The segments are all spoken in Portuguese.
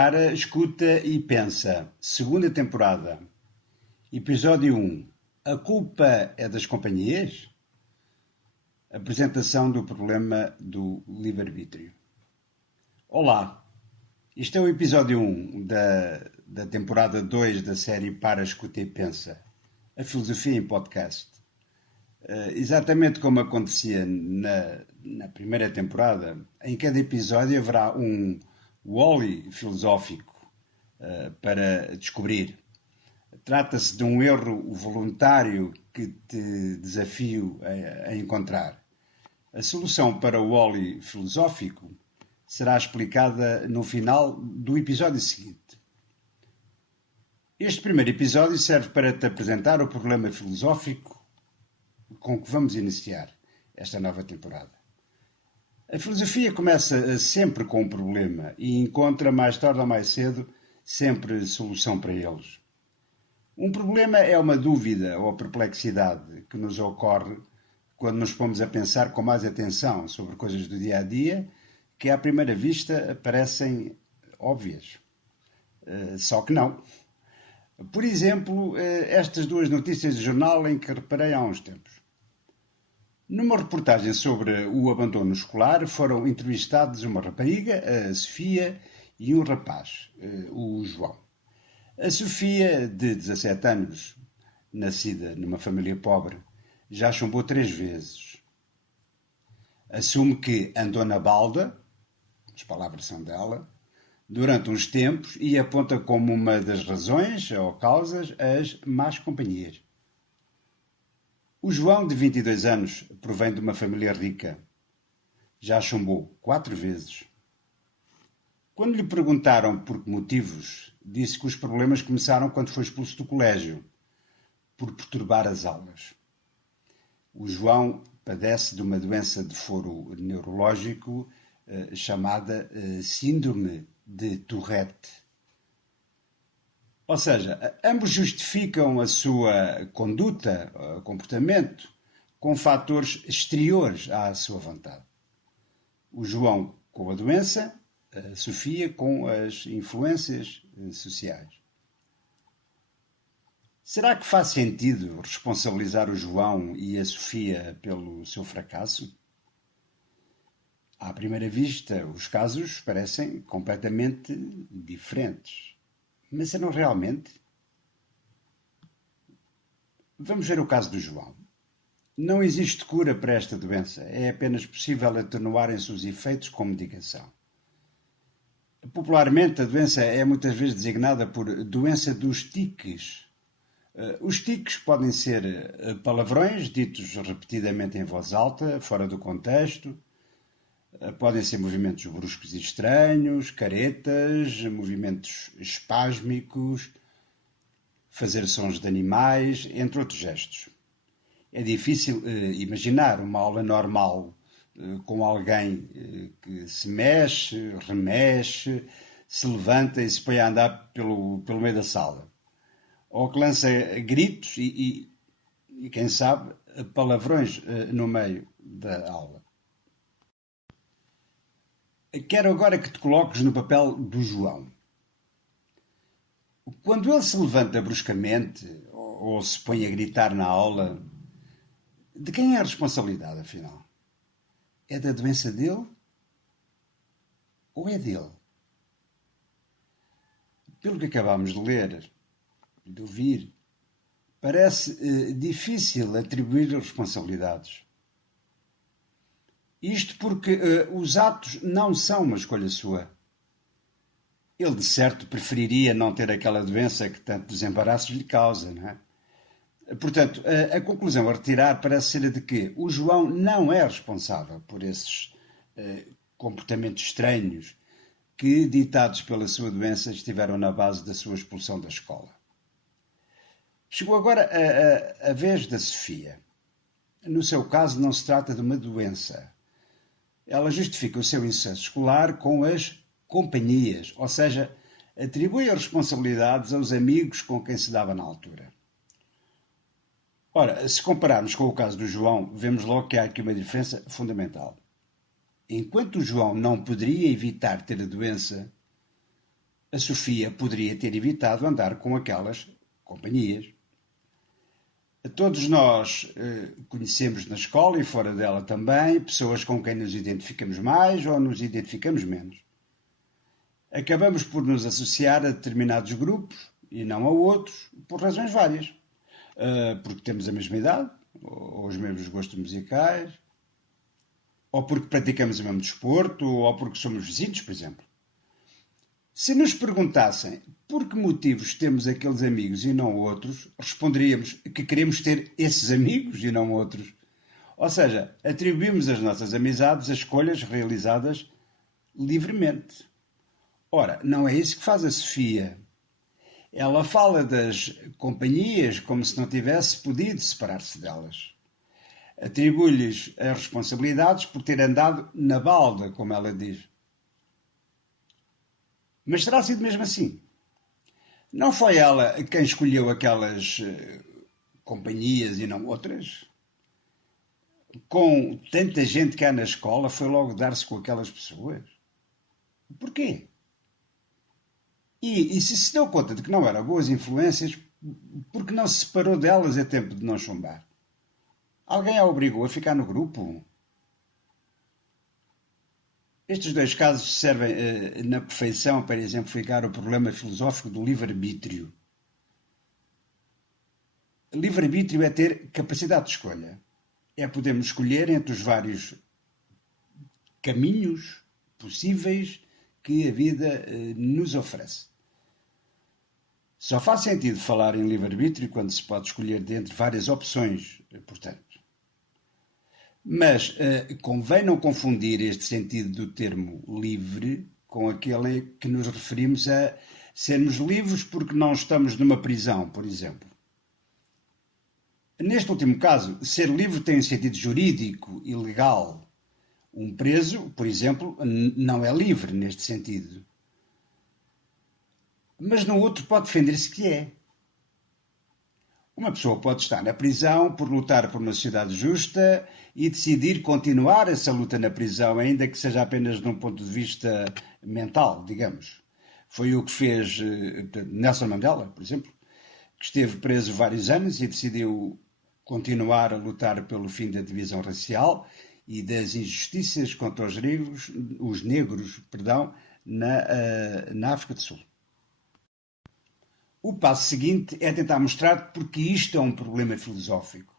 Para, escuta e pensa. Segunda temporada. Episódio 1. A culpa é das companhias? Apresentação do problema do livre-arbítrio. Olá. Este é o episódio 1 da temporada 2 da série Para, escuta e pensa. A filosofia em podcast. Exatamente como acontecia na primeira temporada, em cada episódio haverá um Wall-E filosófico para descobrir. Trata-se de um erro voluntário que te desafio a encontrar. A solução para o Wall-E filosófico será explicada no final do episódio seguinte. Este primeiro episódio serve para te apresentar o problema filosófico com que vamos iniciar esta nova temporada. A filosofia começa sempre com um problema e encontra, mais tarde ou mais cedo, sempre solução para eles. Um problema é uma dúvida ou perplexidade que nos ocorre quando nos pomos a pensar com mais atenção sobre coisas do dia a dia que, à primeira vista, parecem óbvias. Só que não. Por exemplo, estas duas notícias de jornal em que reparei há uns tempos. Numa reportagem sobre o abandono escolar foram entrevistados uma rapariga, a Sofia, e um rapaz, o João. A Sofia, de 17 anos, nascida numa família pobre, já chumbou 3 vezes. Assume que andou na balda, as palavras são dela, durante uns tempos e aponta como uma das razões ou causas as más companhias. O João, de 22 anos, provém de uma família rica. Já chumbou 4 vezes. Quando lhe perguntaram por que motivos, disse que os problemas começaram quando foi expulso do colégio, por perturbar as aulas. O João padece de uma doença de foro neurológico chamada síndrome de Tourette. Ou seja, ambos justificam a sua conduta, comportamento, com fatores exteriores à sua vontade. O João com a doença, a Sofia com as influências sociais. Será que faz sentido responsabilizar o João e a Sofia pelo seu fracasso? À primeira vista, os casos parecem completamente diferentes. Mas serão realmente? Vamos ver o caso do João. Não existe cura para esta doença. É apenas possível atenuarem-se os efeitos com medicação. Popularmente, a doença é muitas vezes designada por doença dos tiques. Os tiques podem ser palavrões ditos repetidamente em voz alta, fora do contexto. Podem ser movimentos bruscos e estranhos, caretas, movimentos espásmicos, fazer sons de animais, entre outros gestos. É difícil imaginar uma aula normal com alguém que se mexe, remexe, se levanta e se põe a andar pelo meio da sala. Ou que lança gritos e quem sabe, palavrões no meio da aula. Quero agora que te coloques no papel do João. Quando ele se levanta bruscamente ou se põe a gritar na aula, de quem é a responsabilidade, afinal? É da doença dele? Ou é dele? Pelo que acabámos de ler, de ouvir, parece difícil atribuir responsabilidades. Isto porque os atos não são uma escolha sua. Ele, de certo, preferiria não ter aquela doença que tanto desembaraços lhe causa, não é? Portanto, a conclusão a retirar parece ser a de que o João não é responsável por esses comportamentos estranhos que, ditados pela sua doença, estiveram na base da sua expulsão da escola. Chegou agora a vez da Sofia. No seu caso, não se trata de uma doença. Ela justifica o seu insucesso escolar com as companhias, ou seja, atribui as responsabilidades aos amigos com quem se dava na altura. Ora, se compararmos com o caso do João, vemos logo que há aqui uma diferença fundamental. Enquanto o João não poderia evitar ter a doença, a Sofia poderia ter evitado andar com aquelas companhias. Todos nós conhecemos na escola e fora dela também pessoas com quem nos identificamos mais ou nos identificamos menos. Acabamos por nos associar a determinados grupos e não a outros, por razões várias. Porque temos a mesma idade, ou os mesmos gostos musicais, ou porque praticamos o mesmo desporto, ou porque somos vizinhos, por exemplo. Se nos perguntassem por que motivos temos aqueles amigos e não outros, responderíamos que queremos ter esses amigos e não outros. Ou seja, atribuímos as nossas amizades a escolhas realizadas livremente. Ora, não é isso que faz a Sofia. Ela fala das companhias como se não tivesse podido separar-se delas. Atribui-lhes as responsabilidades por ter andado na balda, como ela diz. Mas terá sido mesmo assim. Não foi ela quem escolheu aquelas companhias e não outras? Com tanta gente que há na escola, foi logo dar-se com aquelas pessoas? Porquê? E se deu conta de que não eram boas influências, por que não se separou delas a tempo de não chumbar? Alguém a obrigou a ficar no grupo? Estes dois casos servem na perfeição para exemplificar o problema filosófico do livre-arbítrio. Livre-arbítrio é ter capacidade de escolha. É podermos escolher entre os vários caminhos possíveis que a vida nos oferece. Só faz sentido falar em livre-arbítrio quando se pode escolher dentre várias opções, portanto. Mas convém não confundir este sentido do termo livre com aquele que nos referimos a sermos livres porque não estamos numa prisão, por exemplo. Neste último caso, ser livre tem um sentido jurídico e legal. Um preso, por exemplo, não é livre neste sentido. Mas no outro pode defender-se que é. Uma pessoa pode estar na prisão por lutar por uma sociedade justa e decidir continuar essa luta na prisão, ainda que seja apenas de um ponto de vista mental, digamos. Foi o que fez Nelson Mandela, por exemplo, que esteve preso vários anos e decidiu continuar a lutar pelo fim da divisão racial e das injustiças contra os negros, na África do Sul. O passo seguinte é tentar mostrar porque isto é um problema filosófico.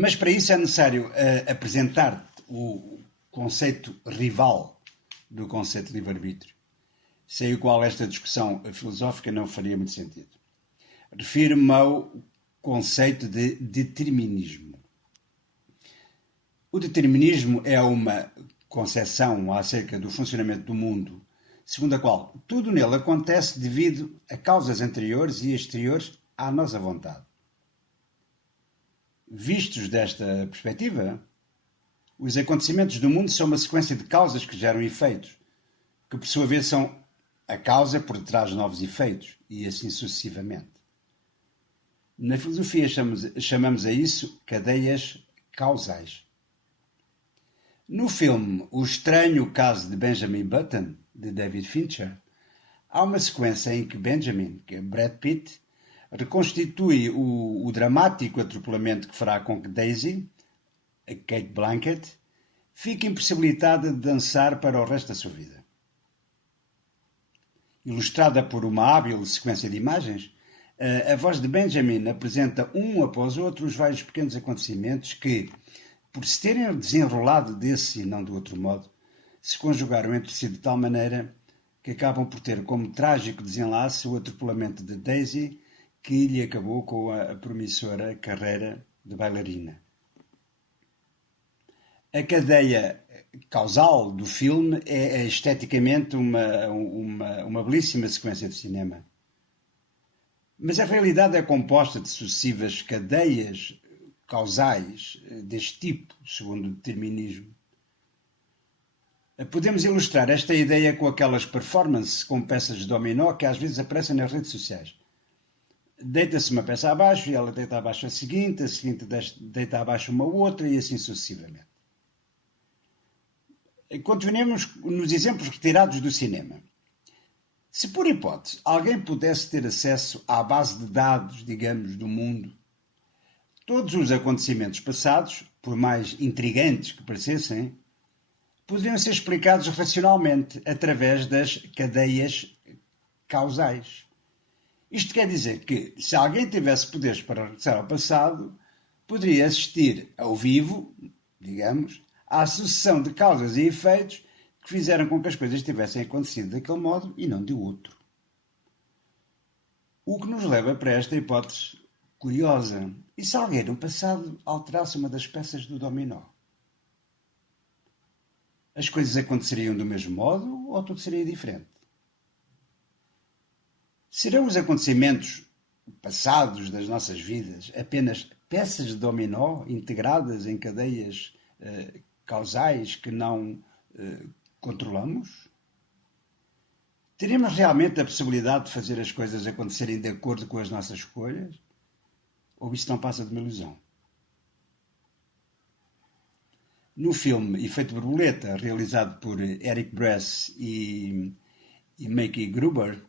Mas para isso é necessário apresentar o conceito rival do conceito de livre-arbítrio, sem o qual esta discussão filosófica não faria muito sentido. Refiro-me ao conceito de determinismo. O determinismo é uma concepção acerca do funcionamento do mundo, segundo a qual tudo nele acontece devido a causas anteriores e exteriores à nossa vontade. Vistos desta perspectiva, os acontecimentos do mundo são uma sequência de causas que geram efeitos, que por sua vez são a causa por detrás de novos efeitos, e assim sucessivamente. Na filosofia chamamos a isso cadeias causais. No filme O Estranho Caso de Benjamin Button, de David Fincher, há uma sequência em que Benjamin, que é Brad Pitt, reconstitui o dramático atropelamento que fará com que Daisy, a Kate Blanchett, fique impossibilitada de dançar para o resto da sua vida. Ilustrada por uma hábil sequência de imagens, a voz de Benjamin apresenta um após outro os vários pequenos acontecimentos que, por se terem desenrolado desse e não do outro modo, se conjugaram entre si de tal maneira que acabam por ter como trágico desenlace o atropelamento de Daisy, que lhe acabou com a promissora carreira de bailarina. A cadeia causal do filme é esteticamente uma belíssima sequência de cinema. Mas a realidade é composta de sucessivas cadeias causais deste tipo, segundo o determinismo. Podemos ilustrar esta ideia com aquelas performances com peças de dominó que às vezes aparecem nas redes sociais. Deita-se uma peça abaixo e ela deita abaixo a seguinte deita abaixo uma outra e assim sucessivamente. Continuemos nos exemplos retirados do cinema. Se, por hipótese, alguém pudesse ter acesso à base de dados, digamos, do mundo, todos os acontecimentos passados, por mais intrigantes que parecessem, poderiam ser explicados racionalmente através das cadeias causais. Isto quer dizer que, se alguém tivesse poderes para regressar ao passado, poderia assistir ao vivo, digamos, à sucessão de causas e efeitos que fizeram com que as coisas tivessem acontecido daquele modo e não de outro. O que nos leva para esta hipótese curiosa. E se alguém no passado alterasse uma das peças do dominó? As coisas aconteceriam do mesmo modo ou tudo seria diferente? Serão os acontecimentos passados das nossas vidas apenas peças de dominó integradas em cadeias causais que não controlamos? Teremos realmente a possibilidade de fazer as coisas acontecerem de acordo com as nossas escolhas? Ou isto não passa de uma ilusão? No filme Efeito Borboleta, realizado por Eric Bress e Mickey Gruber,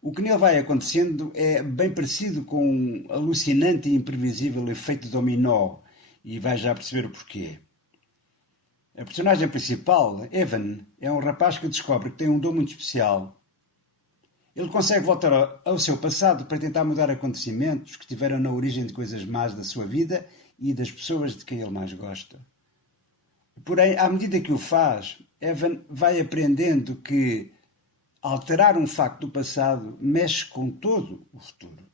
o que nele vai acontecendo é bem parecido com um alucinante e imprevisível efeito dominó, e vai já perceber o porquê. A personagem principal, Evan, é um rapaz que descobre que tem um dom muito especial. Ele consegue voltar ao seu passado para tentar mudar acontecimentos que estiveram na origem de coisas más da sua vida e das pessoas de quem ele mais gosta. Porém, à medida que o faz, Evan vai aprendendo que alterar um facto do passado mexe com todo o futuro.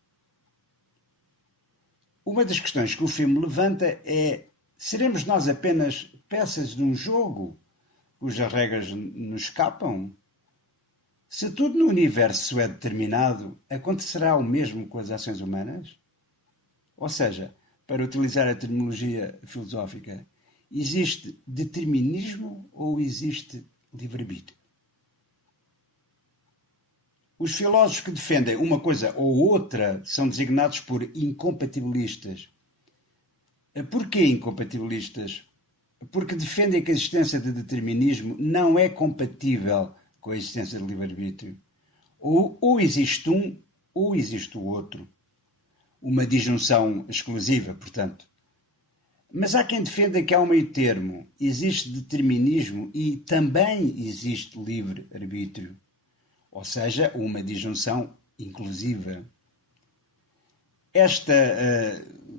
Uma das questões que o filme levanta é: seremos nós apenas peças de um jogo cujas regras nos escapam? Se tudo no universo é determinado, acontecerá o mesmo com as ações humanas? Ou seja, para utilizar a terminologia filosófica, existe determinismo ou existe livre-arbítrio? Os filósofos que defendem uma coisa ou outra são designados por incompatibilistas. Porquê incompatibilistas? Porque defendem que a existência de determinismo não é compatível com a existência de livre-arbítrio. Ou existe um, ou existe o outro. Uma disjunção exclusiva, portanto. Mas há quem defenda que há um meio termo. Existe determinismo e também existe livre-arbítrio. Ou seja, uma disjunção inclusiva. Esta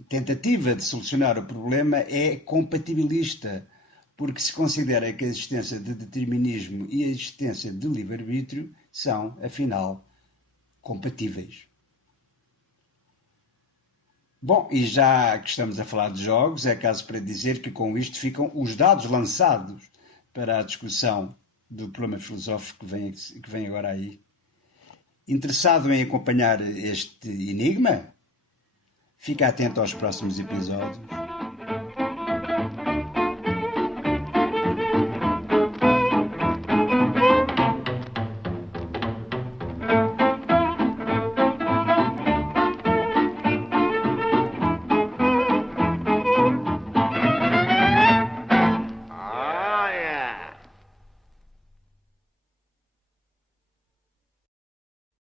tentativa de solucionar o problema é compatibilista, porque se considera que a existência de determinismo e a existência de livre-arbítrio são, afinal, compatíveis. Bom, e já que estamos a falar de jogos, é caso para dizer que com isto ficam os dados lançados para a discussão do problema filosófico que vem agora aí. Interessado em acompanhar este enigma? Fica atento aos próximos episódios.